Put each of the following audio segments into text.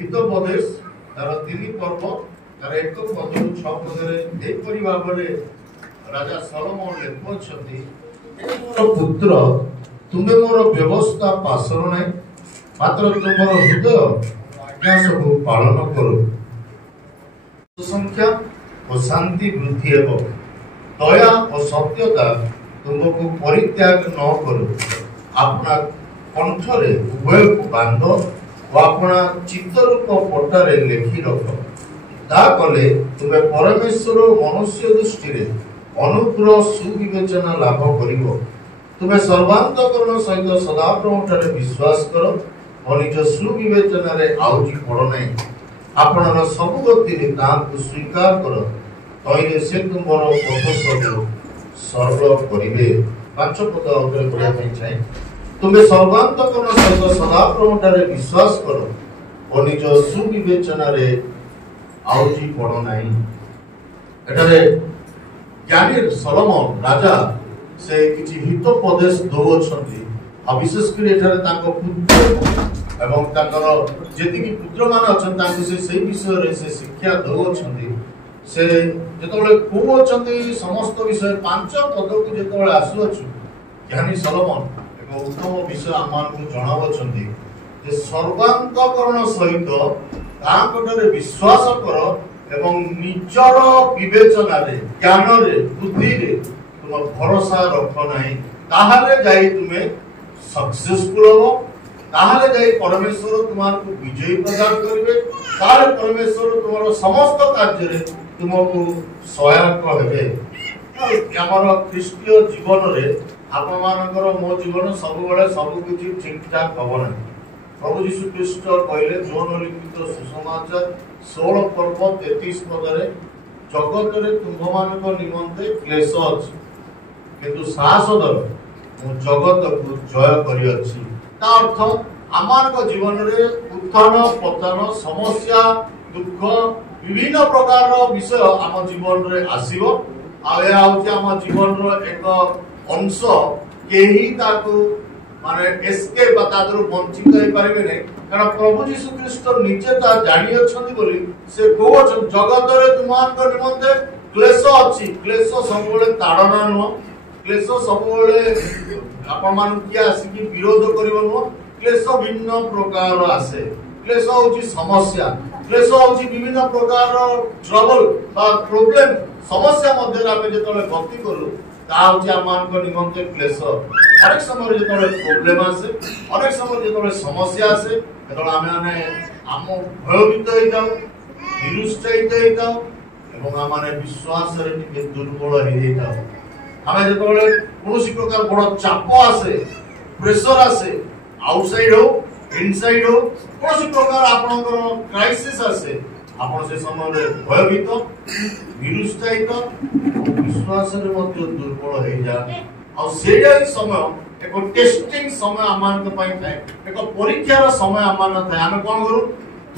हितोपदेश तार 3 पर्व तार 1 पद 6 पदरे एपरि भाबरे राजा सलोमन लिखुछथि मोर पुत्र तुमे मोर व्यवस्था पासर नै मात्र तुमर हृदय आज्ञा सब पालन करो संख्या और शांति वृद्धि हेब दया और सत्यता तुमको परित्याग न करो अपना कंठरे उभय को बांध और अपना चित्तरूप पट्टारे लेखि रख ता कले तुमे परमेश्वर मनुष्य दृष्टि रे अनुग्रह सुविवेचना लाभ करिवो तुमे सर्वांतकरण सहित सदाप्रभुठारे विश्वास कर और निज सुविवेचना रे आउजी पड़ नै आपनर सब गति तांको स्वीकार कर तैरे से तुमर पथ सब सरल करिवे 5 पद अग्रे पढ़िया ପାଇଁ चाहे तुमे सर्वांतकरण सहित सदाप्रभुठारे विश्वास कर और निज सुविवेचना रे आउजी पड़ नै एटारे ज्ञानी सलोमन राजा से किछि हितोपदेश दउछन्ति आ विशेष कर एठारे तांको पुत्र एवं तांकर जेति कि पुत्र मान अछन तांको से सही विषय रे से शिक्षा दउछन्ति से जेतबेले कहउछन्ति समस्त विषय 5 पद को जेतबेले आसुअछु ज्ञानी सलोमन एक उत्तम विषय आमान को जणावछन्ति जे सर्वांतकरण सहित तांकोटरे विश्वास कर एवं निजर विवेचना रे ज्ञान रे बुद्धि रे तुम भरोसा रख नाही ताहाले जाई तुमे सक्सेसफुल हो ताहाले जाई परमेश्वर तुमको विजय प्रदान करिवे ताहाले परमेश्वर तुमरो समस्त कार्य रे तुमको सहायक हेबे हमर ख्रीष्टीय जीवन रे आपण मानकर मो जीवन सब बेले सब किछि ठीक ठाक हो नै प्रभु यीशु ख्रीष्ट कहले जोन लिखित सुसमाचार 16 पर्व 33 पदरे जगत रे तुम मानक निमंते क्लेश अछि किंतु साहस दर मु जगत को जय करि अछि ता अर्थ आमानक जीवन रे उत्थान पतन समस्या दुख विभिन्न प्रकार रो विषय आम जीवन रे आसीबो आ या होछि आम जीवन रो एक अंश केही ताको माने एस्केप बतादरु वंचित होई परिबे नै कारण प्रभु यीशु ख्रीष्ट निजे ता जानि अछंती बोली से कोच जगत रे तुमानक निमंते क्लेश अछि क्लेश सबले ताड़ना न क्लेश सबले आपण मान किया आसी कि विरोध करिवो न क्लेश भिन्न प्रकार आसे क्लेश होछि समस्या क्लेश होछि विभिन्न प्रकार ट्रबल बा प्रॉब्लम समस्या मध्ये आमे जेतले गति करू ता होछि आमानक निमंते क्लेश अनेक समय जेतले प्रॉब्लम आसे अनेक समय जेतले समस्या आसे जेतले आमे माने आम भयभीत होई जाऊ निरुत्साहित होई जाऊ एवं आमाने विश्वास रे टिके दुर्बल होई जाऊ आमे जेतले कोनोसी प्रकार बड़ चाप आसे प्रेशर आसे आउटसाइड हो इनसाइड हो कोनोसी प्रकार आपनकर क्राइसिस आसे आपण से समय रे भयभीत निरुत्साहित विश्वास रे मध्ये दुर्बल होई जा और सेया समय एक टेस्टिंग समय आमान के पई थाए एक परीक्षार समय आमान थाए आमे कोन करू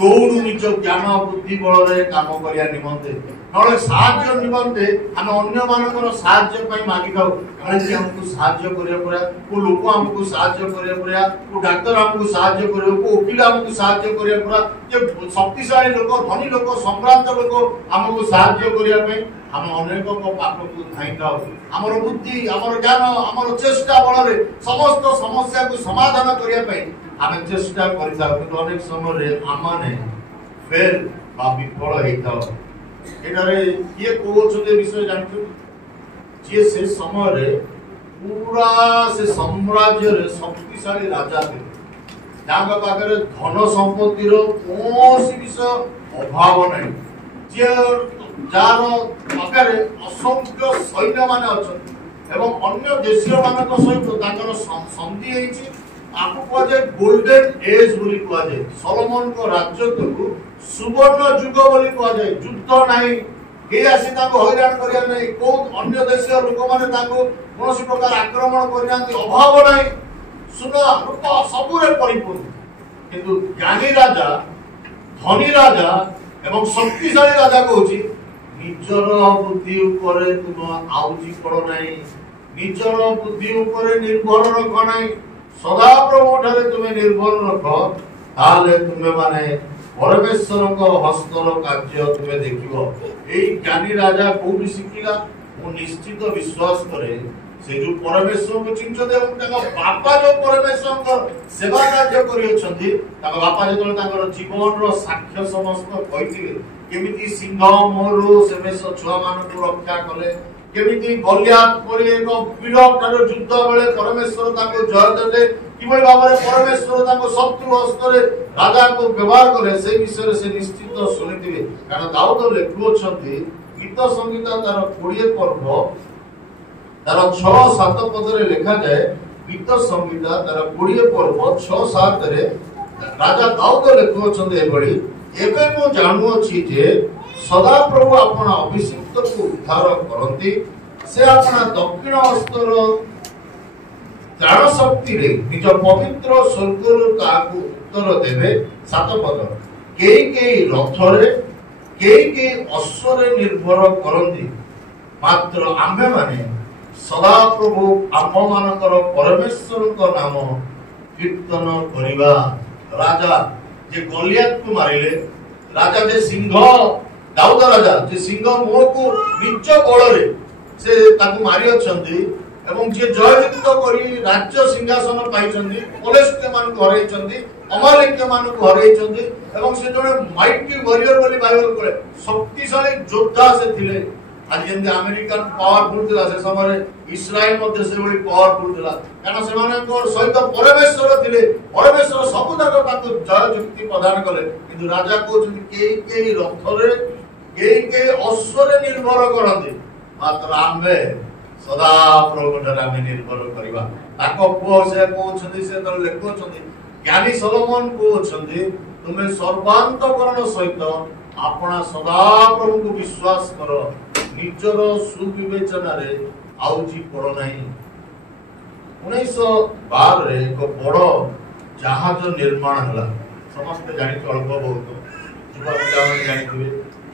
दौड़ू निज ज्ञान बुद्धि बल रे काम करिया निमंते नले साहाय्य निमंते हम अन्य मानकर साहाय्य पई मागी थाउ कारण कि हमको साहाय्य करिया परा को लोक हमको साहाय्य करिया परा को डॉक्टर हमको साहाय्य करियो को वकील हमको साहाय्य करिया परा जे शक्तिशाली लोक धनी लोक सम्रांत लोक हमको साहाय्य करिया पई हम अनेक को पाप को धाई थाउ हमर बुद्धि हमर ज्ञान हमर चेष्टा बल रे समस्त समस्या को समाधान करिया पई हम चेष्टा करता कि अनेक समय रे आमाने फेल बा विफल हेता एटारे ये कोच जे विषय जानछु जे से समय रे पूरा से साम्राज्य रे शक्तिशाली राजा थे जांगा पाखरे धन संपत्ति रो कोसी विषय अभाव नै जे जार पाखरे असंख्य सैन्य माने अछन एवं अन्य देशीय मानक सहित ताकर संधि हेछि आपको कह जाए गोल्डन एज बोली कह जाए सलोमन को राजत्व को सुवर्ण युग बोली कह जाए युद्ध नाही के आसी ताको हैरान करिया नै को अन्य देशीय लोक माने ताको कोनोसी प्रकार आक्रमण करियांती अभाव नाही सुना रूप सबुरे परिपूर्ण किंतु ज्ञानी राजा धनी राजा एवं शक्तिशाली राजा कहूची निजर बुद्धि ऊपर तुम आउजी पड़ नाही निजर बुद्धि ऊपर निर्भर रख नाही सदा प्रभु ठारे तुमे निर्भर रख ताले तुमे माने परमेश्वर हस्तर कार्य तुम्हें देख। ज्ञानी राजा कौटी शिखिला निश्चित विश्वास करे से जो परमेश्वर को चिंचते बापा जो परमेश्वर सेवा कार्य करियछंती बापा जो जीवन रो साक्ष्य समस्त कहिथिले केमिति सिंह मोरू सेमेस छुआ मान को रक्षा कले केमिति गलियात परि एक विराट युद्ध बेले परमेश्वर ताको जय देले किबे भाबरे परमेश्वर ताको शत्रु हस्तरे राजा को व्यवहार करे से विषय से निश्चित सुनिथिले कारण दाऊद लेखुछंती गीत संगीता तार 20 पर्व तार 6-7 पदरे लिखा जाए गीत संगीता तार 20 पर्व 6-7 रे राजा दाऊद लेखुछंती एबडी एबे मो जानु अछि जे सदा प्रभु अपना अभिषिक्त को उद्धार करंती से अपना दक्षिण हस्तर त्राण शक्ति रे निज पवित्र स्वर्गरु ताकू उत्तर देबे 7 पद केई रथरे केई अश्वरे निर्भर करंती मात्र आम्भे माने सदा प्रभु आम्भ मानकर परमेश्वर को नाम कीर्तन करिबा। राजा जे गलियात को मारिले राजा जे सिंह दाऊद राजा जे सिंह मोह को निज बल रे से ताकू मारि अछंती एवं जे जययुक्त करी राज्य सिंहासन पाइछंती पलेस्ते मान को हरैछंती अमालेक मान को हरैछंती एवं से जने माइटी वॉरियर बोली बाइबल कहे शक्तिशाली योद्धा से थिले। आज जेंति अमेरिकन पावरफुल थिला से समय इस्राएल मध्ये से बड़ी पावरफुल थिला कारण से माने को सहित परमेश्वर थिले परमेश्वर सब जाक ताकू जययुक्ति प्रदान कले किंतु राजा कहउछंती केई रथरे केई अश्वरे निर्भर करंती मात्र आम्भे सदा प्रभु ठारे निर्भर करिबा। ताको पुओ से कहउछंती से त लेखुछंती ज्ञानी सोलोमन कहउछंती तुमे सर्वांतकरण सहित अपना सदा प्रभु को विश्वास करो निजर सुविवेचना रे आउजी पड़ नहीं। 1912 रे एक बड़ जहाज निर्माण हला समस्त जानि अल्प बहुत युवा पिला माने जानिथिबे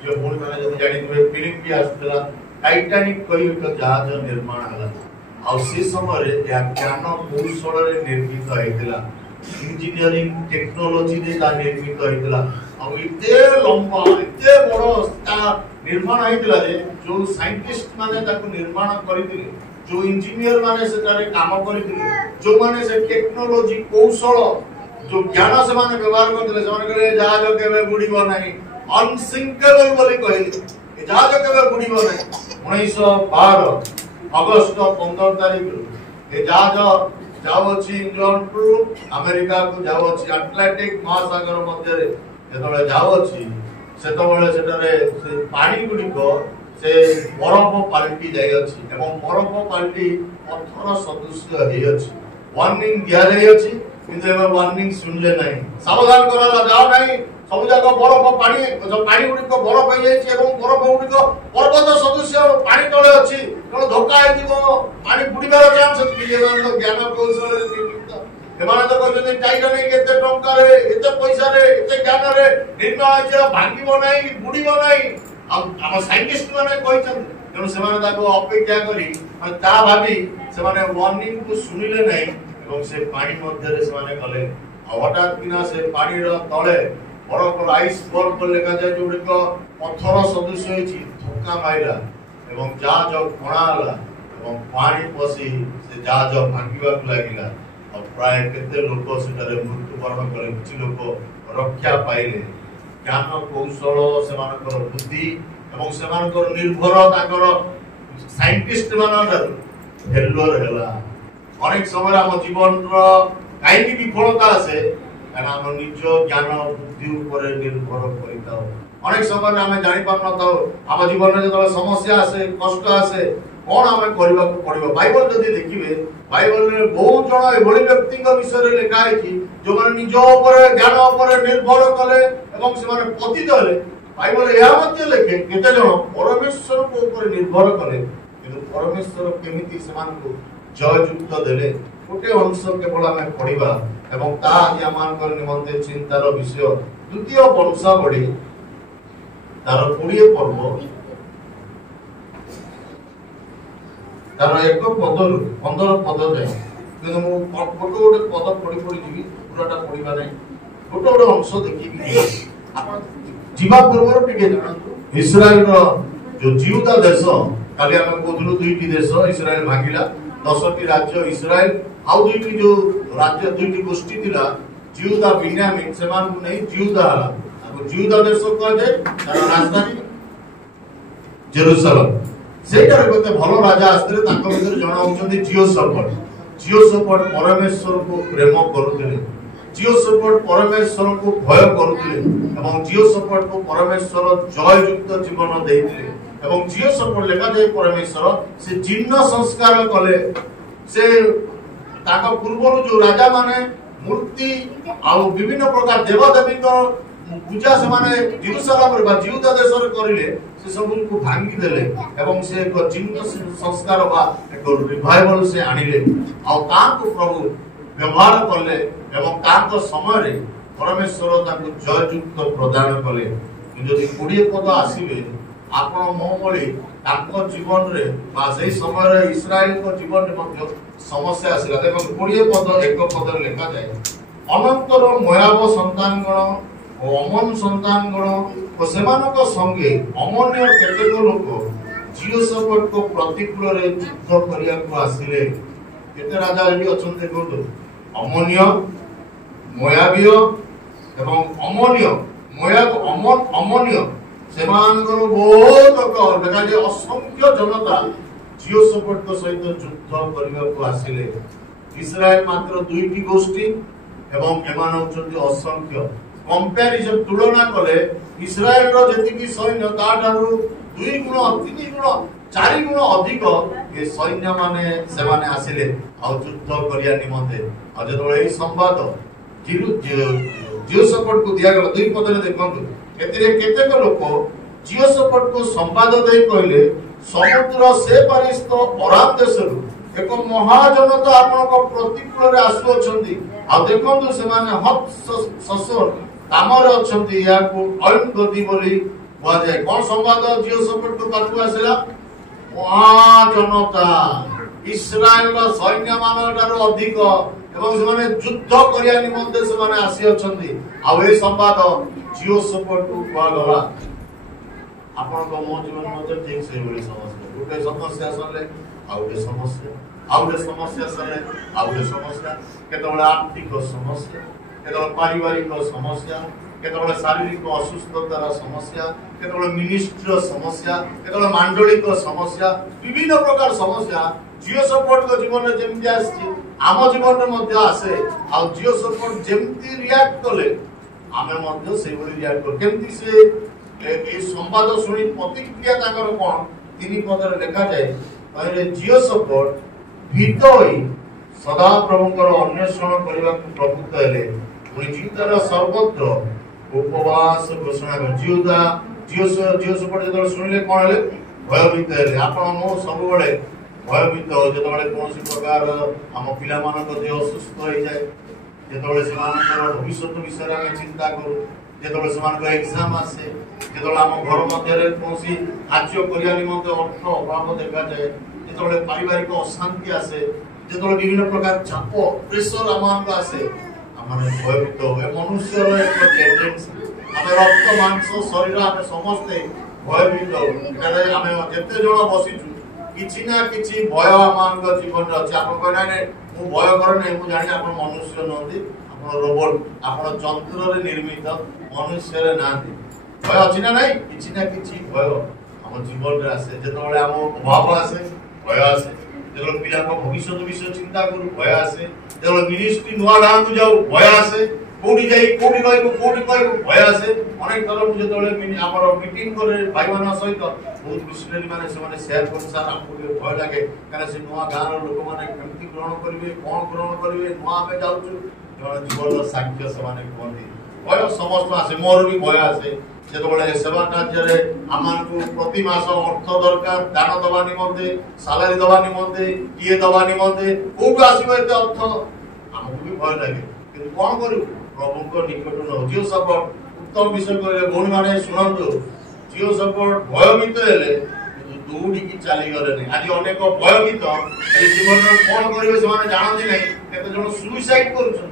जो भूल माने जदी जानिथिबे फिलिप आसला टाइटैनिक कहि एक जहाज निर्माण हला आ से समय रे या ज्ञान कौशल रे निर्मित हैतिला इंजीनियरिंग टेक्नोलॉजी रे ता निर्मित हैतिला आ इते लंबा इते बड़ निर्माण हैतिला जे जो साइंटिस्ट माने ताको निर्माण करिथिले जो इंजीनियर माने से तारे काम करिथिले जो माने से टेक्नोलॉजी कौशल जो ज्ञान से माने व्यवहार करथिले से माने कहले जहाज केबे बुडीबो नाही अनसिंकेबल बोली कहले ए जहाज केबे बुडीबो नाही। 1912 अगस्त 15 तारिख ए जहाज जावछि इंग्लैंड टू अमेरिका को जावछि अटलांटिक महासागर मध्य रे जेतबे जावछि सेतबेले सेटारे से पानी गुडी को से बरफ पाल्टी जाय अछि एवं बरफ पाल्टी पत्थर सदृश हे अछि वार्निंग दिया जाय अछि किंतु एबे वार्निंग सुनले नाही सावधान कराला जाओ नाही सब जाक बरफ पानी पानी गुडी को बरफ हे अछि एवं बरफ गुडी को पर्वत सदृश पानी तळे अछि कोन धोका हेतिबो पानी बुडीबार चांस अछि जेमान ज्ञान कौशल रे निर्मित एमाने तो कहते टाइटैनिक एते टंका रे एते पैसा रे एते ज्ञान रे निर्माण जे भांगिबो नाही बुडीबो नाही हम साइंटिस्ट माने कहिछन तेनु सेमाने ताको अपेक्षा करी ता भाबी सेमाने वार्निंग को सुनिले नाही एवं से पानी मध्य रे सेमाने गले हठात किना से पानी रो तळे बरफ आइस बर्फ लेखा जाय जोडी को पत्थर सदृश होइछि धक्का माइला एवं जहाज कोणाला एवं पानी पसी से जहाज भांगिबा लागिला और प्राय केते लोक सेटारे मृत्यु वरण करे किछि लोक रक्षा पाइले ज्ञान कौशल सेमानकर बुद्धि एवं सेमानकर निर्भर ताकर साइंटिस्ट मानकर फेल्योर हैला अनेक समय हम जीवन रो काई विफलता आसे कारण हम निज ज्ञान बुद्धि ऊपर निर्भर करिताओ अनेक समय हम जानि पार नताओ हम जीवन रे जतले समस्या आसे कष्ट आसे कोन हमें करबा को पड़िबो बाइबल जदी देखिबे बाइबल रे बहुत जण एभली व्यक्ति के विषय रे लिखा है जो माने निज ऊपर ज्ञान ऊपर निर्भर कले एवं से माने पतित हले बाइबल या मध्ये लिखे केते जण परमेश्वर को ऊपर निर्भर कले किंतु परमेश्वर केमिति समान को जययुक्त देले गोटे अंश केवल हमें पढ़िबा एवं ता आदि आमानकर निमंते चिंतार विषय द्वितीय वंशावली तार 20 पर्व तार एक पदरु 15 पद जाय किंतु मु गोटे गोटे पद पढ़ी पढ़ी जीवी पूराटा पढ़िबा नै गोटे गोटे अंश देखि जीवा पूर्व टिके इस्राएल रो जो जिहुदा देश खाली आम कहूँ दुईटी देश इस्राएल भांगिला 10टी राज्य इस्राएल आउ दुईटी जो राज्य दुईटी गोष्ठी थिला जिहुदा बिन्यामीन सेमान को नहीं जिहुदा जिहुदा देश कहे तार राजधानी जेरूशलेम सेटार गोटे भल राजा आसते तांको भीतर जणा होउछन्ती जियोसफट परमेश्वर को प्रेम करुथिले जियोसफट परमेश्वर को भय करुथिले एवं जियोसफट को परमेश्वर जय युक्त जीवन देइथिले एवं जियोसफट लेखा जाय परमेश्वर से जीर्ण संस्कार कले से ताका पूर्वरु जो राजा माने मूर्ति आ विभिन्न प्रकार देवदेवी पूजा से माने जेरूशलेम रे जिहुदा देश रे करिले से सब को भांगी देले एवं से एक जीर्ण संस्कार बा एक रिवाइवल से आनिले आ ताको प्रभु व्यवहार कले एवं ताको समय रे परमेश्वर ताको जय युक्त प्रदान कले जदि 20 पद आसीबे आपण मोमळी ताको जीवन रे बा सेही समय रे इस्राएल को जीवन रे मध्य समस्या आसिला देखो 20 पद एक पद रे लिखा जाय अनंतर मोयाब संतानगण अमन संतानगण और सेमानक संगे अमन्य केतेक लोक जियोसफट को प्रतिकूल रे युद्ध करिया को आसिले केते राजा एठी अछन देखो अमन्य मोयाबीय एवं अमन्य मोयाब अमन्य सेमानकर बहुत देखा जे असंख्य जनता जियोसफट को सहित युद्ध करिया को आसिले इस्राएल मात्र दुईटी गोष्ठी एवं एमान होचंती असंख्य कंपैरिजन तुलना कले इस्राएल रो जति सैन्य ताठारु 2 गुण 3 गुण 4 गुण अधिक ए सैन्य माने से माने आसिले आ युद्ध करिया निमंते आ जतबे ए संवाद जियोसफट को दिया गला 2 पद रे देखंतु एतिरे केतेक लोक जियोसफट को संवाद दे कहले समुद्र से परिस्त अराम देशरु एक महाजनता आपन को प्रतिकूल रे आसु अछंती आ देखंतु से माने हत ससुर कामरे अछंती या को अयन गति बोली हुआ जाए कोन संवाद जियोसफट को पाछू आसिला महाजनता इस्राएल रो सैन्य मानटारो अधिक एवं से माने युद्ध करिया निमंते से माने आसी अछंती आ ए संवाद जियोसफट को हुआ गला आपन को मो जीवन मध्ये ठीक से बोली समस्या गोटे समस्या सले आ गोटे समस्या सले आ गोटे समस्या केतबेला आर्थिक समस्या केतबेला पारिवारिक समस्या केतबेला शारीरिक असुस्थतार समस्या केतबेला मिनिस्ट्री समस्या केतबेला मांडलिक समस्या विभिन्न प्रकार समस्या जियोसफट को जीवन में जेमति आसी आम जीवन में मध्ये आसे आ जियोसफट जेमति रिएक्ट कले आमे मध्ये सेही बोली रिएक्ट कर केमति से ए संवाद सुनी प्रतिक्रिया ताकर कोन 3 पद रे लिखा जाय पहिले जियोसफट भीत होई सदा प्रभुकर अन्वेषण करबा प्रभुत्व हेले पुनी जीवतर सर्वत्र उपवास घोषणा कर जियोसफट जदो सुनिले कोन हेले भयभीत हेले आपण मो सब बळे भयभीत हो जदो बळे कोनसी प्रकार हम पिला मानक देह सुस्त होई जाय जदो बळे समानकर भविष्य विषय रे चिंता करू जदो समान एग्जाम आसे जदो आम घर मध्य कौन कार्य करिया निमंते अर्थ अभाव देखा जाए जदो पारिवारिक अशांति आसे जदो विभिन्न प्रकार चाप प्रेशर आम आसे आम भयभीत हुए मनुष्य एक टेंडेंसी आम रक्त मांस शरीर आम समस्ते भयभीत आम जिते जन बसीचु किछि ना किछि भय आम जीवन अच्छे आप कहना मु भय करे मुझे जानी आप मनुष्य नहती रोबोट आपण जंत्र रे निर्मित मनुष्य रे नांती भय अछि ना नहीं किछि ना किछि भय हम जीवन रे आसे जेतबेले हम अभाव आसे भय आसे जेतबेले पिला को भविष्य विषय चिंता करू भय आसे जेतबेले मिनिस्ट्री नुआ डांगु जाऊ भय आसे कोडी जाई कोडी कहू भय आसे अनेक तरह जेतबेले हमर मीटिंग करे भाई माना सहित बहुत मिशनरी माने से माने शेयर कर सार हमको भय लागे कारण से नुआ गांव रो लोक माने केमति ग्रहण करिवे कोन ग्रहण करिवे नुआ में जाउछु जीवन साक्ष्य से भय समस्त आसे मोर भी भय आसे जेतबेले सेवा कार्य आमान को प्रति मास अर्थ दरकार दान दवा निमंते सैलरी दवा निमंते किए दवा निमंते कोठु आसीबो एते अर्थ हमको भी भय लागे किंतु कोन करू प्रभु को निकट न जियोसफट उत्तम विषय कहले भौणी माने सुनंतु जियोसफट भयभीत हेले दौड़ी की चली गले नहीं आज अनेक भयभीत जीवन में कौन करेंगे से जानते नहीं केते जन सुइसाइड करूछन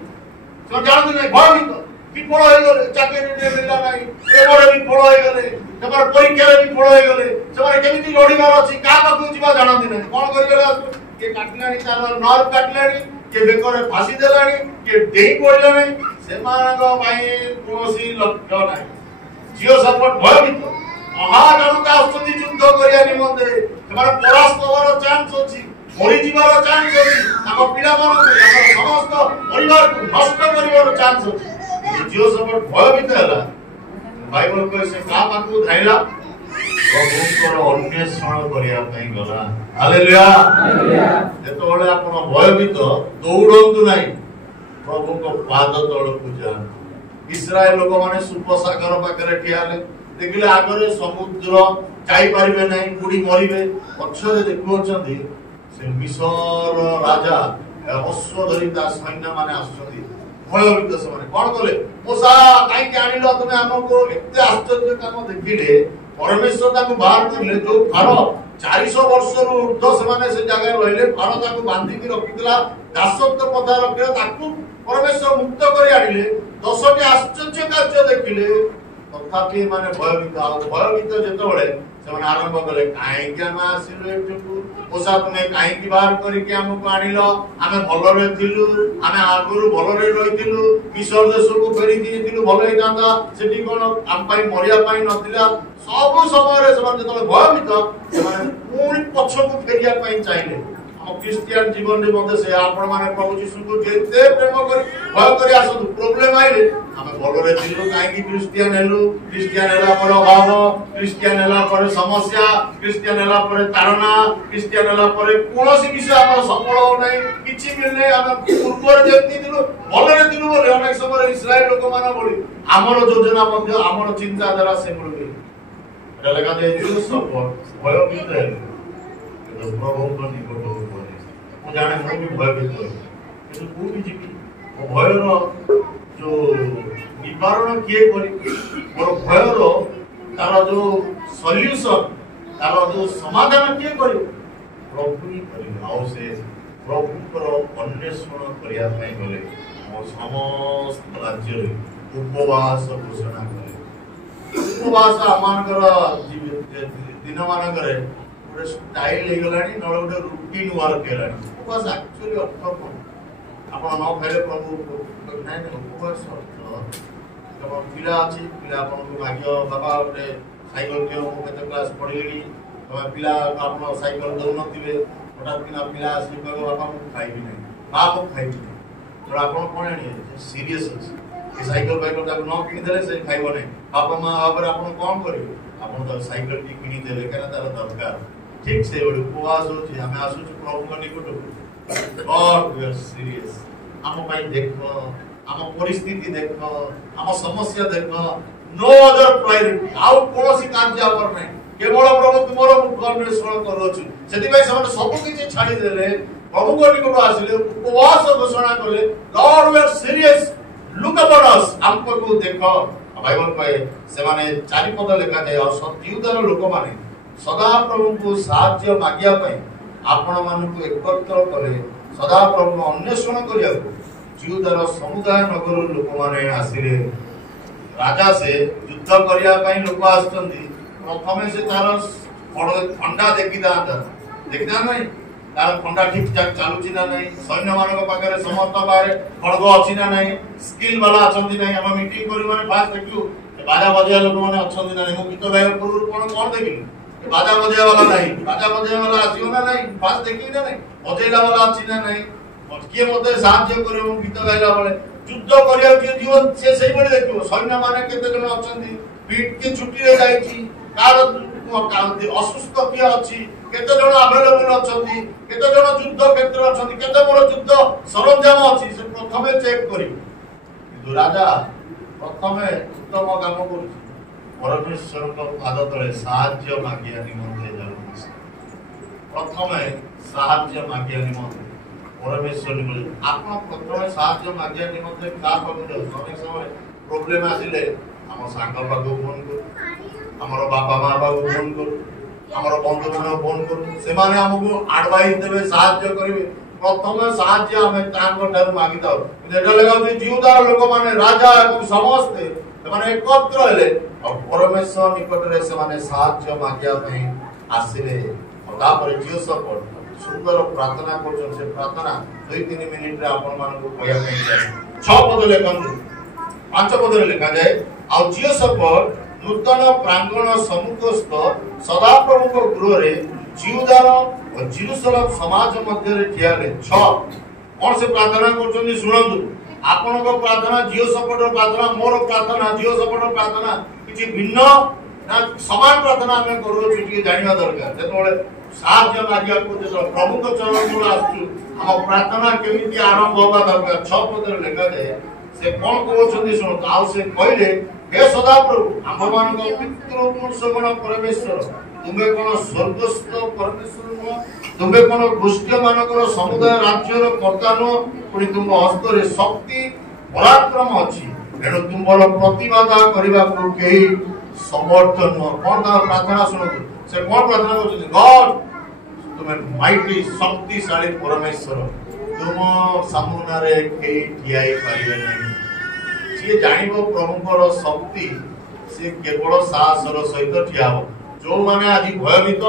से जानते नहीं भयभीत विफल हो गले चाकरी मिलला नहीं गले तमर परीक्षा रे विफल हो गले तमर केमिति लड़ीबार अछि का पाखु जीवा जानती नै कोन करिबे के काटलानी तार नर्व काटलानी के बेकर फांसी देलानी के डेई पड़लानी से मानक भाई कोसी लक्ष्य नै जियो सपोर्ट भयभीत महाजनता आसुदी युद्ध करिया निमंते तमर परास्त होवार चांस अछि मरि जीवार चांस अछि ताको पिला मानक समस्त परिवार को नष्ट करिवार चांस अछि जियो सपोर्ट भयभीत हला बाइबल को से का पाखु धाइला प्रभुଙ୍କର अन्वेषण करिया पई गला हालेलुया जेतो बळे आपण भयभीत दौड़ंतु नाही प्रभुको पाद तळକୁ जान इस्राएल लोक माने सुपसागर पाखरे ठियाले देखिले आगरे समुद्र जाई परिबे नाही बुडी मरिबे पछरे देखुछंती से मिसर राजा अश्वधरिता सैन्य माने आछंती भयभीत से माने कोन कले मूसा काई के आनिलो तमे हमको एते आश्चर्य काम देखिले परमेश्वर ताको बाहर करले जो फारो 400 वर्ष रो ऊर्ध्व से माने से जगह रहले फारो ताको बांधी के रखितला दासत्व पदा रखिला ताको परमेश्वर मुक्त करी आनिले 10 टी आश्चर्य कार्य देखिले तथापि माने भयभीत जेतो बळे से माने आरंभ करले काई के हम आसिलो एठू ओसा तुमे काई की बाहर करी के हमको आनिलो आमे भलरे थिलु आमे आगुरु भलरे रहिथिलु मिसर देश को फेरी दिथिलु भलो हेतांदा सेठी कोन हम पई मरिया पई नथिला सब समय रे समान जेतो भयभीत से माने पूरी पछ को फेरिया पई चाहिले हम क्रिश्चियन जीवन रे मते से आपण माने प्रभु यीशु को जेते प्रेम करी भय करी आसु प्रॉब्लम आइले हम भलरे थिलु काई की क्रिश्चियन हेला पर अभाव क्रिश्चियन हेला पर समस्या क्रिश्चियन हेला पर तारणा क्रिश्चियन हेला पर कोनोसी विषय हम सफल हो नै किछि मिलने हम पूर्वर जेति दिलु भलरे दिलु बोले अनेक समय इस्राएल लोक माना बोली हमर योजना मध्ये हमर चिंता धारा से मिलबे एटा लगा दे जो सब भयभीत है तो प्रभु को निकट हो मु जाने मु भी भयभीत हो किंतु को भी जीवी ओ भयरो जो निवारण किए करी मोर भयरो तार जो सॉल्यूशन तार जो समाधान किए करी प्रभु ही करी आउ से प्रभुकर अन्वेषण करिया पई गले ओ समस्त राज्य रे उपवास घोषणा करे उपवास आमानकर दिन मानकर गोटे स्टाइल हे गलानी न गोटे रूटीन वर्क हेलानी उपवास एक्चुअली अर्थ कोन आपण न खाइले प्रभु नै नै उपवास अर्थ तब पिला अछि पिला आपण को भाग्य बाबा गोटे साइकिल के मु केते क्लास पढिली तब पिला आपण साइकिल दउ नथिबे हठात किना पिला आसी कहबो बाबा मु खाइबी नै बाबा खाइबी नै तो आपण कोन आनी सीरियस अछि ए साइकिल बाइक ताको न किनि देले से खाइबो नै बाबा मां आबर आपण कोन करिवे आपण तो साइकिल टी किनि देले केना तार दरकार ठीक से ओड उपवास होची हमें आसुच प्रभु को निकट गॉड वी आर सीरियस हम भाई देखो हम परिस्थिति देखो हम समस्या देखो नो अदर प्रायोरिटी आउ कोनोसी कार्य आपर नै केवल प्रभु तुमरो मुख अन्वेषण करोछु सेति भाई सब सब किछि छाडी देले प्रभु को निकट आसिले उपवास घोषणा करले lord we are serious look upon us हमको देखो बाइबल पाए से माने चारि पद लिखा जाय और सत्युदर लोक माने सदा प्रभु को साहाय्य मागिया पई आपण मान को एकत्र करे सदा प्रभु अन्वेषण करिया जिउदर समुदाय नगर लोक माने आसिले राजा से युद्ध करिया पई लोक आस्तंदी प्रथमे से तार फंडा देखिदा नै तार फंडा ठीक ठाक चालुची ना नै सैन्य मानक पाखरे समस्त बारे खड़ग अछि ना नै स्किल वाला अछंती नै हम मीटिंग करी माने फास्ट देखियो बाजा बजाय लोक माने अछंती ना नै मु गीत गाय पूर्व कोन देखिलु बाजा बजाय वाला नहीं बाजा बजाय वाला आसीओ ना नहीं फास्ट देखि ना नहीं बजेला वाला अछि ना नहीं किए मते साहाय्य करियो गीत गायला बेले युद्ध करिया के जीवन से सही बडे देखियो सैन्य माने केते जन अछंती पीठ के छुट्टी रे जाईची कार असुस्थ किया अछि केते जन अवेलेबल अछंती केते जन युद्ध क्षेत्र अछंती केते बड़ युद्ध सरंजाम अछि से प्रथमे चेक करियो किंतु राजा प्रथमे उत्तम काम करू परमेश्वर को पाद तले साहाय्य मागिया निमंते जाउछि प्रथमे साहाय्य मागिया निमंते परमेश्वर बोले आपन प्रथमे साहाय्य मागिया निमंते का करू अनेक समय प्रॉब्लम आसिले हम सांग पागो फोन करू हमर बापा मां बाबू फोन करू हमर बंधु मान फोन करू से माने हमको एडवाइस देबे साहाय्य करिवे प्रथमे साहाय्य हमें तांको ठार मागिताओ एटा लगाउ जीवदार लोक माने राजा एवं समस्त ସେମାନେ ଏକତ୍ର ହେଲେ ଆଉ ପରମେଶ୍ୱର ନିକଟରେ ସେମାନେ ସାହାଯ୍ୟ ମାଗିବା ପାଇଁ ଆସିଲେ। ତାପରେ ଜିଓସଫଟ ସୁନ୍ଦର ପ୍ରାର୍ଥନା କରୁଛନ୍ତି। ସେ ପ୍ରାର୍ଥନା 2-3 ମିନିଟରେ ଆପଣ ମାନଙ୍କୁ କହିବା ପାଇଁ ଚାହେଁ। 6 ପଦ ଲେଖନ୍ତୁ, 5 ପଦରେ ଲେଖାଯାଏ, ଆଉ ଜିଓସଫଟ ନୂତନ ପ୍ରାଙ୍ଗଣ ସମ୍ମୁଖସ୍ଥ ସଦାପ୍ରଭୁଙ୍କ ଗୃହରେ ଜିହୁଦାର ଓ ଜେରୁସଲେମ ସମାଜ ମଧ୍ୟରେ ଠିଆ ହେଲେ। 6 କଣ ସେ ପ୍ରାର୍ଥନା କରୁଛନ୍ତି ଶୁଣନ୍ତୁ। ଆପଣଙ୍କ ପ୍ରାର୍ଥନା, ଜିଓସଫଟର ପ୍ରାର୍ଥନା, ମୋର ପ୍ରାର୍ଥନା, ଜିଓସଫଟର ପ୍ରାର୍ଥନା କିଛି ଭିନ୍ନ ନା ସମାନ ପ୍ରାର୍ଥନା ଆମେ କରୁଅଛୁ ଟିକେ ଜାଣିବା ଦରକାର। ଯେତେବେଳେ ସାହାଯ୍ୟ ମାଗିବାକୁ ଯେତେବେଳେ ପ୍ରଭୁଙ୍କ ଚରଣକୁ ଆସୁଛୁ ଆମ ପ୍ରାର୍ଥନା କେମିତି ଆରମ୍ଭ ହେବା ଦରକାର। 6 ପଦରେ ଲେଖାଯାଏ ସେ କଣ କହୁଛନ୍ତି ଶୁଣନ୍ତୁ। ଆଉ ସେ କହିଲେ, ହେ ସଦାପ୍ରଭୁ ଆମ୍ଭମାନଙ୍କ ପିତୃପୁରୁଷଗଣ ପରମେଶ୍ୱର, ତୁମେ କଣ ସ୍ୱର୍ଗସ୍ଥ ପରମେଶ୍ୱର ନୁହଁ? ତୁମେ କଣ ଗୋଷ୍ଠୀ ମାନଙ୍କର ସମୁଦାୟ ରାଜ୍ୟର କର୍ତ୍ତା ନୁହଁ? ପୁଣି ତୁମ ହସ୍ତରେ ଶକ୍ତି ପରାକ୍ରମ ଅଛି, ଏଣୁ ତୁମର ପ୍ରତିବାଦ କରିବାକୁ କେହି ସମର୍ଥ ନୁହଁ। କଣ ତାଙ୍କ ପ୍ରାର୍ଥନା ଶୁଣନ୍ତୁ। ସେ କଣ ପ୍ରାର୍ଥନା କରୁଛନ୍ତି? ଗଡ ତୁମେ ମାଇଟି ଶକ୍ତିଶାଳୀ ପରମେଶ୍ୱର, ତୁମ ସାମ୍ନାରେ କେହି ଠିଆ ହେଇପାରିବେ ନାହିଁ। ଯିଏ ଜାଣିବ ପ୍ରଭୁଙ୍କର ଶକ୍ତି ସେ କେବଳ ସାହସର ସହିତ ଠିଆ ହବ। ଯୋଉମାନେ ଆଜି ଭୟଭୀତ,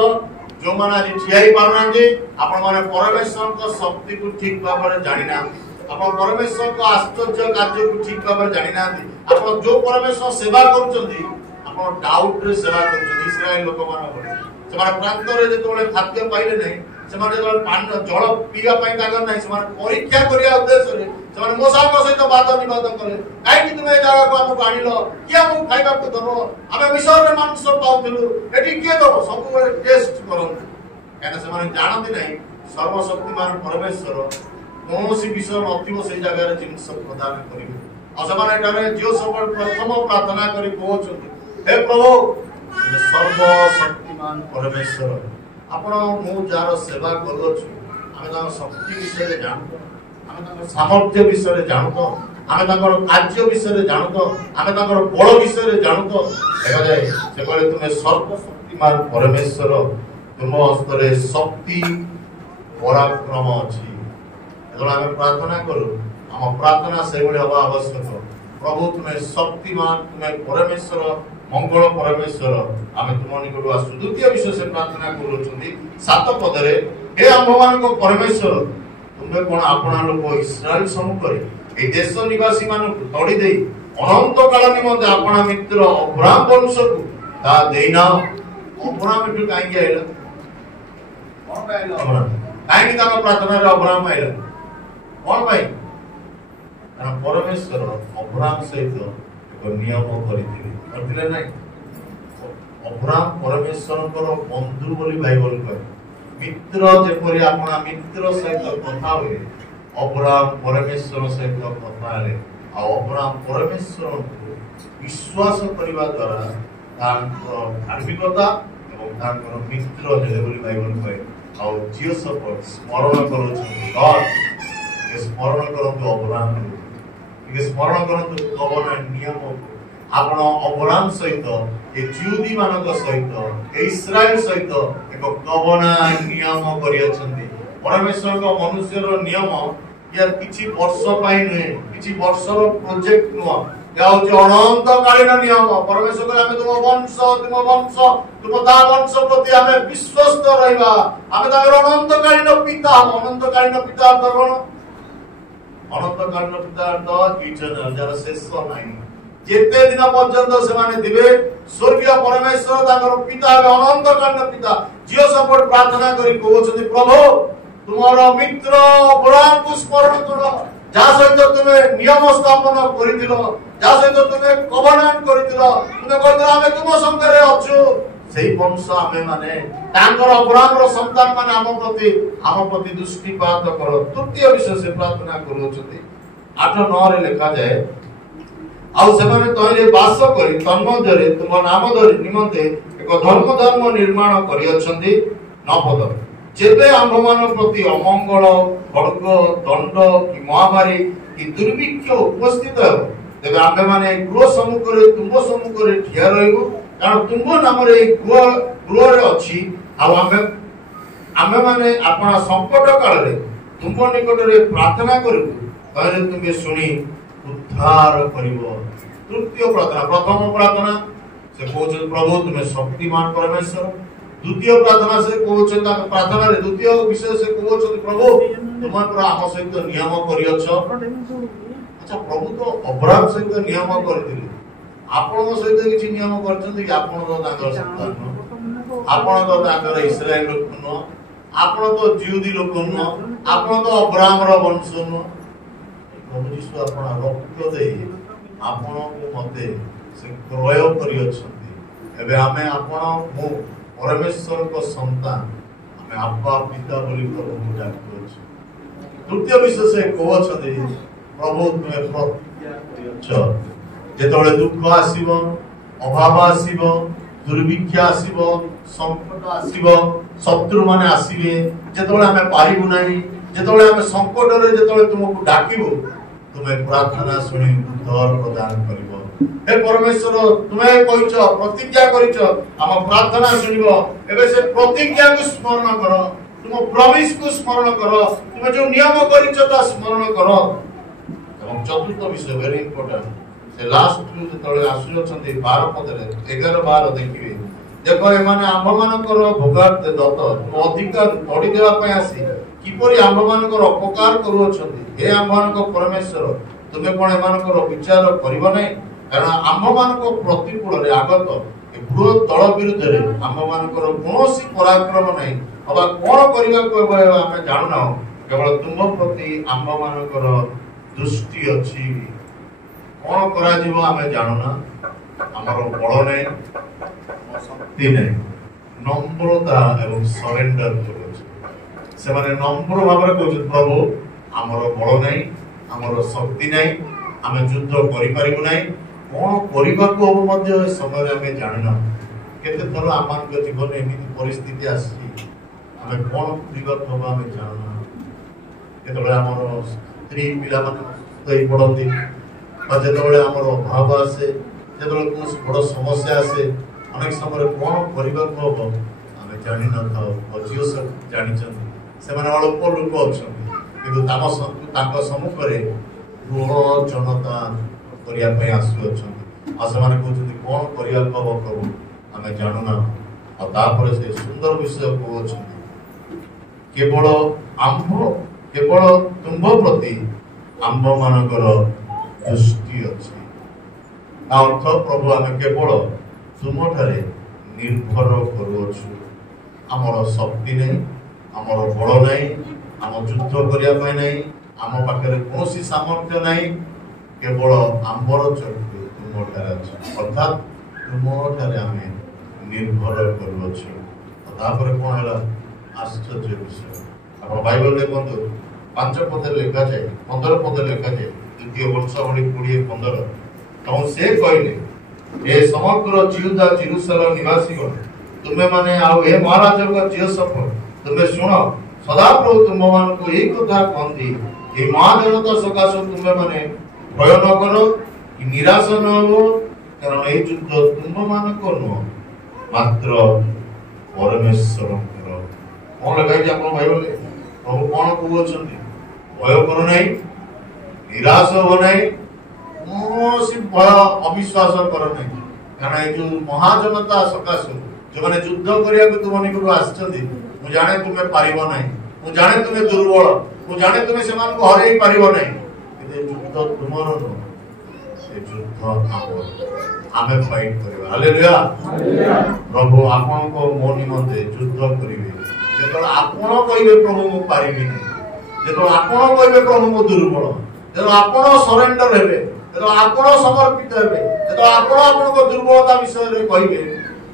ଯୋଉମାନେ ଆଜି ଠିଆ ହେଇ ପାରୁନାହାନ୍ତି, ଆପଣ ମାନେ ପରମେଶ୍ୱରଙ୍କ ଶକ୍ତିକୁ ଠିକ ଭାବରେ ଜାଣିନାହାନ୍ତି। ଆପଣ ପରମେଶ୍ୱରଙ୍କ ଆଶ୍ଚର୍ଯ୍ୟ କାର୍ଯ୍ୟକୁ ଠିକ ଭାବରେ ଜାଣିନାହାନ୍ତି। ଆପଣ ଯୋଉ ପରମେଶ୍ୱର ସେବା କରୁଛନ୍ତି ଆପଣ ଡାଉଟରେ ସେବା କରୁଛନ୍ତି। ଇସ୍ରାଏଲ ଲୋକମାନଙ୍କର ସେମାନେ ପ୍ରାନ୍ତରେ ଯେତେବେଳେ ଖାଦ୍ୟ ପାଇଲେ ନାହିଁ, ସେମାନେ ଯେତେବେଳେ ପାନୀୟ ଜଳ ପିଇବା ପାଇଁ ତାଙ୍କର ନାହିଁ, ସେମାନେ ପରୀକ୍ଷା କରିବା ଉଦ୍ଦେଶ୍ୟରେ ସେମାନେ ମୋସାଙ୍କ ସହିତ ବାଦ ବିବାଦ କଲେ। କାହିଁକି ତୁମେ ଏ ଜାଗାକୁ ଆମକୁ ଆଣିଲ? କିଏ ଆମକୁ ଖାଇବାକୁ ଦବ? ଆମେ ମିଶରରେ ମାଂସ ପାଉଥିଲୁ, ଏଠି କିଏ ଦବ? ସବୁବେଳେ ଟେଷ୍ଟ କରନ୍ତି, କାହିଁକିନା ସେମାନେ ଜାଣନ୍ତି ନାହିଁ ସର୍ବଶକ୍ତିମାନ ପରମେଶ୍ୱର କୌଣସି ବିଷୟ ନଥିବ ସେଇ ଜାଗାରେ ଜିନିଷ ପ୍ରଦାନ କରିବେ। ଆଉ ସେମାନେ ଏଠାରେ ଜିଓସଫଟ ପ୍ରଥମ ପ୍ରାର୍ଥନା କରି କହୁଛନ୍ତି, ହେ ପ୍ରଭୁ ସର୍ବଶକ୍ତିମାନ ପରମେଶ୍ୱର, ଆପଣ ମୁଁ ଯାହାର ସେବା କରୁଅଛୁ ଆମେ ତାଙ୍କ ଶକ୍ତି ବିଷୟରେ ଜାଣୁ, ଆମେ ତାଙ୍କ ସାମର୍ଥ୍ୟ ବିଷୟରେ ଜାଣୁ, ଆମେ ତାଙ୍କର କାର୍ଯ୍ୟ ବିଷୟରେ ଜାଣୁ, ଆମେ ତାଙ୍କର ବଳ ବିଷୟରେ ଜାଣୁ। ଦେଖାଯାଏ ସେ କହିଲେ ତୁମେ ସର୍ବଶକ୍ତିମାନ ପରମେଶ୍ୱର, ତୁମ ହସ୍ତରେ ଶକ୍ତି ପରାକ୍ରମ ଅଛି। ଯେତେବେଳେ ଆମେ ପ୍ରାର୍ଥନା କରୁ ଆମ ପ୍ରାର୍ଥନା ସେଇଭଳି ହବା ଆବଶ୍ୟକ। ପ୍ରଭୁ ତୁମେ ଶକ୍ତିମାନ, ତୁମେ ପରମେଶ୍ୱର, ମଙ୍ଗଳ ପରମେଶ୍ୱର, ଆମେ ତୁମ ନିକଟକୁ ଆସୁ। ଦ୍ୱିତୀୟ ବିଷୟ ସେ ପ୍ରାର୍ଥନା କରୁଛନ୍ତି 7 ପଦରେ, ହେ ଆମ୍ଭମାନଙ୍କ ପରମେଶ୍ୱର, ତୁମେ କଣ ଆପଣା ଲୋକ ଇସ୍ରାଏଲ ସମ୍ମୁଖରେ এই দেশ নিবাসী মানুষ তড়ি দেই অনন্ত কাল নিমন্তে আপনা মিত্র অব্রাম বংশকু তা দেই না। অব্রাম একটু কাইকি আইলা, কোন পাইলা? অব্রাম কাইকি তাଙ୍କ ପ୍ରାର୍ଥନାରେ ଅବ୍ରାମ ଆଇଲା କଣ ପାଇଁ? କାରଣ ପରମେଶ୍ୱର ଅବ୍ରାମ ସହିତ ଏକ ନିୟମ କରିଥିଲେ ନାହିଁ। ଅବ୍ରାମ ପରମେଶ୍ୱରଙ୍କର ବନ୍ଧୁ ବୋଲି ବାଇବଲ କହେ। ମିତ୍ର ଯେପରି ଆପଣା ମିତ୍ର ସହିତ କଥା ହୁଏ, ଅବ୍ରାମ ପରମେଶ୍ୱର ସହିତ କଥା ହେଲେ। ଆଉ ଅବ୍ରାମ ପରମେଶ୍ୱରଙ୍କୁ ବିଶ୍ୱାସ କରିବା ଦ୍ୱାରା ତାଙ୍କର ଧାର୍ମିକତା ଏବଂ ତାଙ୍କର ମିତ୍ର ହେଲେ ବୋଲି ବାଇବଲ କହେ। ଆଉ ଜିଓସଫଟ ସ୍ମରଣ କରୁଛନ୍ତି, ସ୍ମରଣ କରନ୍ତୁ ଅବ୍ରାମକୁ, ଟିକେ ସ୍ମରଣ କରନ୍ତୁ କବନା ନିୟମକୁ। ଆପଣ ଅବ୍ରାମ ସହିତ ଏ ଜିହୁଦୀ ମାନଙ୍କ ସହିତ ଏ ଇସ୍ରାଏଲ ସହିତ ଏକ କବନା ନିୟମ କରିଅଛନ୍ତି। ପରମେଶ୍ୱରଙ୍କ ମନୁଷ୍ୟର ନିୟମ କିଛି ବର୍ଷ ପାଇଁ ନୁହେଁ, କିଛି ବର୍ଷର ପ୍ରୋଜେକ୍ଟ ନୁହଁ, ଏହା ହଉଛି ଅନନ୍ତକାଳୀନ ନିୟମ। ପରମେଶ୍ୱର ଆମେ ତୁମ ବଂଶ ତୁମ ତା ବଂଶ ପ୍ରତି ଆମେ ବିଶ୍ୱସ୍ତ ରହିବା, ଆମେ ତାଙ୍କର ଅନନ୍ତକାଳୀନ ପିତା। ଅନନ୍ତକାଳୀନ ପିତା ଅର୍ଥ କଣ? ଅନନ୍ତକାଳୀନ ପିତା ଅର୍ଥ ଯାହାର ଶେଷ ନାହିଁ। ଯେତେ ଦିନ ପର୍ଯ୍ୟନ୍ତ ସେମାନେ ଥିବେ ସ୍ୱର୍ଗୀୟ ପରମେଶ୍ୱର ତାଙ୍କର ପିତା ହେବେ, ଅନନ୍ତକାଳୀନ ପିତା। ଜିଓସଫଟ ପ୍ରାର୍ଥନା କରି କହୁଛନ୍ତି, ପ୍ରଭୁ ତୁମର ମିତ୍ର ଅବ୍ରାମକୁ ସ୍ମରଣ କର, ଯାହା ସହିତ ତୁମେ ନିୟମ ସ୍ଥାପନ କରିଥିଲ, ଯାହା ସହିତ ତୁମେ କଭନାଣ୍ଟ କରିଥିଲ, ତୁମେ କହିଥିଲ ଆମେ ତୁମ ସଙ୍ଗରେ ଅଛୁ। ସେଇ ବଂଶ ଆମେ ମାନେ ତାଙ୍କର ଅବ୍ରାମର ସନ୍ତାନ ମାନେ ଆମ ପ୍ରତି ଦୃଷ୍ଟିପାତ କର। ତୃତୀୟ ବିଷୟ ସେ ପ୍ରାର୍ଥନା କରୁଛନ୍ତି 8-9ରେ ଲେଖାଯାଏ, ଆଉ ସେମାନେ ତହିଁରେ ବାସ କରି ତନ୍ମଧ୍ୟରେ ତୁମ ନାମ ନିମନ୍ତେ ଏକ ଧର୍ମ ନିର୍ମାଣ କରିଅଛନ୍ତି। 9 ପଦ, ଯେବେ ଆମ୍ଭମାନଙ୍କ ପ୍ରତି ଅମଙ୍ଗଳ, ଖଡ୍ଗ, ଦଣ୍ଡ କି ମହାମାରୀ କି ଦୁର୍ଭିକ୍ଷ ଉପସ୍ଥିତ ହେବ, ତେବେ ଆମ୍ଭେମାନେ ଗୃହ ସମ୍ମୁଖରେ ତୁମ୍ଭ ସମ୍ମୁଖରେ ଠିଆ ରହିବୁ, କାରଣ ତୁମ୍ଭ ନାମରେ ଏହି ଗୃହରେ ଅଛି। ଆଉ ଆମ୍ଭେମାନେ ଆପଣା ସଙ୍କଟ କାଳରେ ତୁମ୍ଭ ନିକଟରେ ପ୍ରାର୍ଥନା କରିବୁ, ତାହେଲେ ତୁମେ ଶୁଣି ଉଦ୍ଧାର କରିବ। तृतीय प्रार्थना प्रथम प्रार्थना से कहउछन प्रभु तुमे शक्तिमान परमेश्वर। द्वितीय प्रार्थना से कहउछन प्रार्थना रे द्वितीय विषय से कहउछन प्रभु तुम पर आम सहित नियम करियछ। अच्छा प्रभु तो अब्राहम सहित नियम करथिले आपण सहित किछि नियम करछन कि आपण तो तांकर संतान आपण तो तांकर इस्राएल लोक न आपण तो जिहुदी लोक न आपण तो अब्राहम रो वंश न। प्रभु यीशु आपण रक्त दे आपण को मते से क्रय करियछन्ति एबे हमें आपण मु परमेश्वर को संतान हमें आपा पिता बोली प्रभु डाकुछ। तृतीय विषय से कहउछन्ति प्रभु तुमे प्रतिज्ञा करियछ जेतबेले दुख आसीबो अभाव आसीबो दुर्भिक्ष आसीबो संकट आसीबो शत्रु माने आसीबे जेतबेले हमें पारिबु नाही जेतबेले हमें संकट रे जेतबेले तुमको डाकिबो तुमे प्रार्थना सुनि उद्धार प्रदान करिवो। हे परमेश्वर तुमे कहिछ प्रतिज्ञा करिछ हम प्रार्थना सुनिबो एबे से प्रतिज्ञा को स्मरण करो तुम प्रॉमिस को स्मरण करो तुमे जो नियम करिछ ता स्मरण करो। और चतुर्थ विषय वेरी इंपोर्टेंट से लास्ट जो तळे आसु अछंती 12 पद रे 11 12 देखिबे देखो ए माने आम मानकर भोगार्थ दत्त अधिकार तोड़ी देवा पय आसी किपरि आम मानकर अपकार करू अछंती। हे आम मानक परमेश्वर तुमे कोन ए मानकर विचार करिवो नै कारण आम मानक प्रतिकूल रे आगत ए बृहत दल विरुद्ध रे आम मानकर कोनोसी पराक्रम नै अबा कोन करिवा को आमे जानु ना केवल तुम प्रति आम मानकर दृष्टि अछि कौन करा जीव आमे जानू ना हमर बळ नै शक्ति नै नम्रता एवं सरेंडर करू से माने नम्र भाबरे कहू प्रभु हमर बळ नै हमर शक्ति नै आमे युद्ध करि परिबु नै कौन करिबा को अब मध्ये समय आमे जानू ना केते थरो आमान के जीवन एमिति परिस्थिति आसी आमे कौन करिबा को आमे जानू ना केतबे हमर स्त्री पिला माने तई पडंती जेतबेले हमर अभाव आसे जेतबेले कोन बड़ समस्या आसे अनेक समय कौन करिबा को अब आमे जानि न था अजियो सब जानि छन से माने अल्प लोक अछन किंतु ताको सम्मुख रे बड़ जनता करिया पय आसु अछन आ से माने कहउछन कौन करिया को अब प्रभु आमे जानु ना आ तापर से सुंदर विषय कहउछन केवल तुम प्रति आंब मानकर दृष्टि अछि अर्थ प्रभु आमे केवल तुम ठारे निर्भर करूछु हमर शक्ति नै हमर बळ नै हम युद्ध करिया पय नै हम पाखरे कोनोसी सामर्थ्य नै केवल आंबर चक्र तुम ठारे अछि अर्थात तुम ठारे आमे निर्भर करूछु। तापर कोन हला आश्चर्य विषय आप बाइबल देखंतु 5 पद लिखा जाए 15 पद लिखा जाए द्वितीय वंशावली 20:15 तो से कहले ए समग्र जिहुदा जेरूशलेम निवासीगण तुमे माने आ ए महाराज का जियो सब तुमे सुनो सदा प्रभु तुम मान को एक कथा कहंती ए महाजनता सकाश तुमे माने भय न करो कि निराश न हो कारण ए युद्ध तुम मान को न मात्र परमेश्वर करो कोन लगाई जे अपन बाइबल प्रभु कोन कहउछंती भय करो नै निराश हो नै कोनोसी भय अविश्वास कर नै कारण ए जो महाजनता सकाश जो माने युद्ध करिया को तुम निकट आछंती मु जाने तुमे पारिबो नै मु जाने तुमे दुर्बल मु जाने तुमे समान को हरै पारिबो नै कि युद्ध तुमरो न से युद्ध आमे फाइट करबा हालेलुया प्रभु आपन को मो निमंते युद्ध करिवे जेतो आपन कहिबे प्रभु मु पारिबि नै जेतो आपन कहिबे प्रभु मु दुर्बल जेतो आपन सरेंडर हेबे जेतो आपन समर्पित हेबे जेतो आपन आपन को दुर्बलता विषय रे कहिबे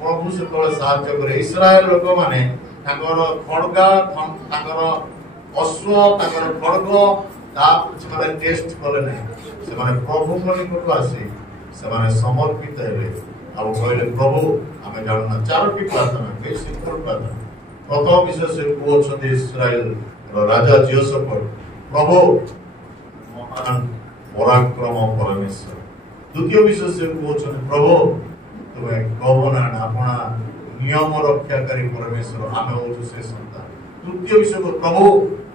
प्रभु से तोले सहायता करे। इस्राएल लोक माने ताकर खड़गा ताकर अश्व ताकर खड़ग ता माने टेस्ट करे नै से माने प्रभु को निकट आसी से माने समर्पित हेबे अब कहले प्रभु हमें जानना चारोटी प्रार्थना के सिंपल प्रार्थना प्रथम विषय से कहउछन इस्राएल राजा जियोशाफाट प्रभु महान पराक्रम परमेश्वर। द्वितीय विषय से कहउछन प्रभु तुमे गवर्नर अपना नियम रक्षाकारी परमेश्वर आमे होछु से संतान। तृतीय विषय को प्रभु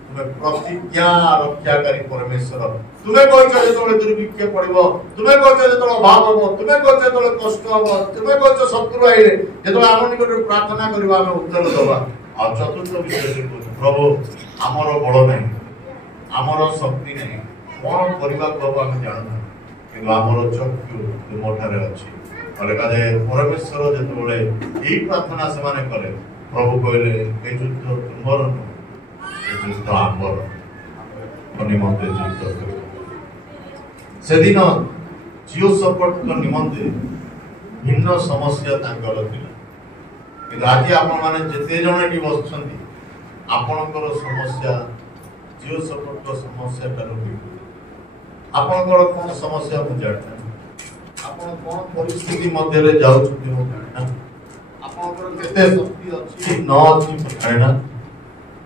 तुम्हें प्रतिज्ञा रक्षाकारी परमेश्वर तुम्हें कहछ जेतबेले दुर्भिक्ष पड़िबो तुम्हें कहछ जेतबेले अभाव हबो तुम्हें कहछ जेतबेले कष्ट हबो तुम्हें कहछ शत्रु आइले जेतबेले आम निकट प्रार्थना करबा आमे उत्तर देबा आ चतुर्थ विषय प्रभु आमर बल नहीं आमर शक्ति नहीं कौन करबा को आमे जानना किंतु आमर चक्षु तुमठारे अछि अलकादे परमेश्वर जेतबेले एई प्रार्थना से माने करे प्रभु कहले ए युद्ध तुमर युद्ध आमर निमंते युद्ध से दिन जियो सपोर्ट निमंते भिन्न समस्या तांकर थिला कि आज आपण माने जते जण एठी बसछन्ती आपणकर समस्या जियो सपोर्ट समस्या टारो आपणकर कोन समस्या मु जानता आपण कोन परिस्थिति मध्य रे जाउछन्ती मु जानता आपणकर केते शक्ति अछि न अछि पछाइना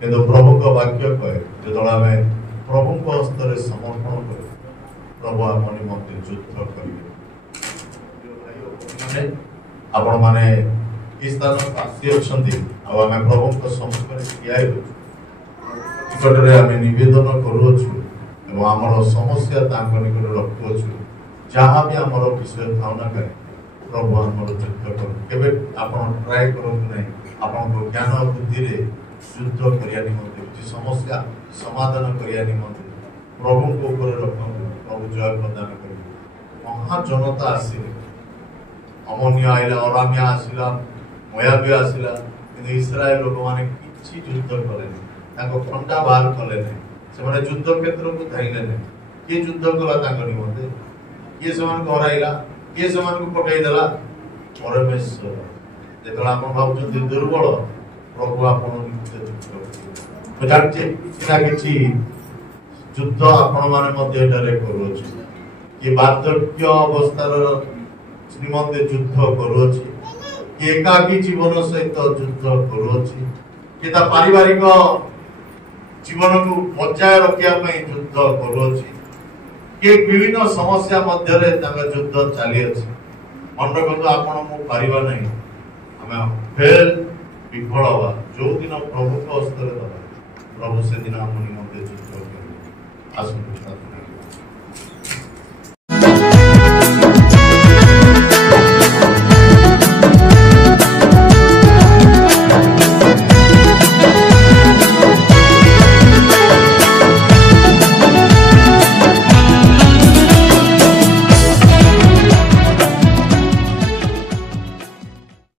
किंतु प्रभु को वाक्य कहे जेतला में प्रभु को हस्ते समर्पण करे प्रभु आम निमंते युद्ध करिवे आपण माने इस स्थान आसी अछंती आ आमे प्रभु को सम्मुख रे ठिया निकट रे आमे निवेदन करूछु एवं हमर समस्या तांक निकट रखुछु जहां भी हमर विषय भावना करे प्रभु हमर युद्ध कर केबे आपण ट्राई करन नै आपण को ज्ञान बुद्धि रे युद्ध करिया निमंते किसी समस्या समाधान करिया निमंते प्रभु को ऊपर रखन प्रभु जय प्रदान करिवे महा जनता आसी अमोनिया आइला अरामिया आसिला मोयाबी आसिला किंतु इस्राएल लोक माने किछि युद्ध करेनि ताको खंडा बाहर कलेनि से माने युद्ध क्षेत्र को धाइलेनि के युद्ध कला ताको निमंते के समान को हराइला के समान को पठाई देला परमेश्वर जेतला आपण भाबुछन्ति दुर्बल प्रभु आपण निमंते युद्ध तो जानते किना किछि युद्ध आपण माने मध्य एटारे करूछि कि बार्धक्य अवस्थार निमंते युद्ध करूछि कि एकाकी जीवन सहित युद्ध करूछि कि ता पारिवारिक जीवन को बचाए रखिया पई युद्ध करूछि कि विभिन्न समस्या मध्य रे तांगा युद्ध चली अछि मन रखतो आपण मु पारिबा नै हमें फेल विफल हवा जो दिन प्रभु को हस्ते दबा प्रभु से दिन हम निमंते युद्ध करिवे आसु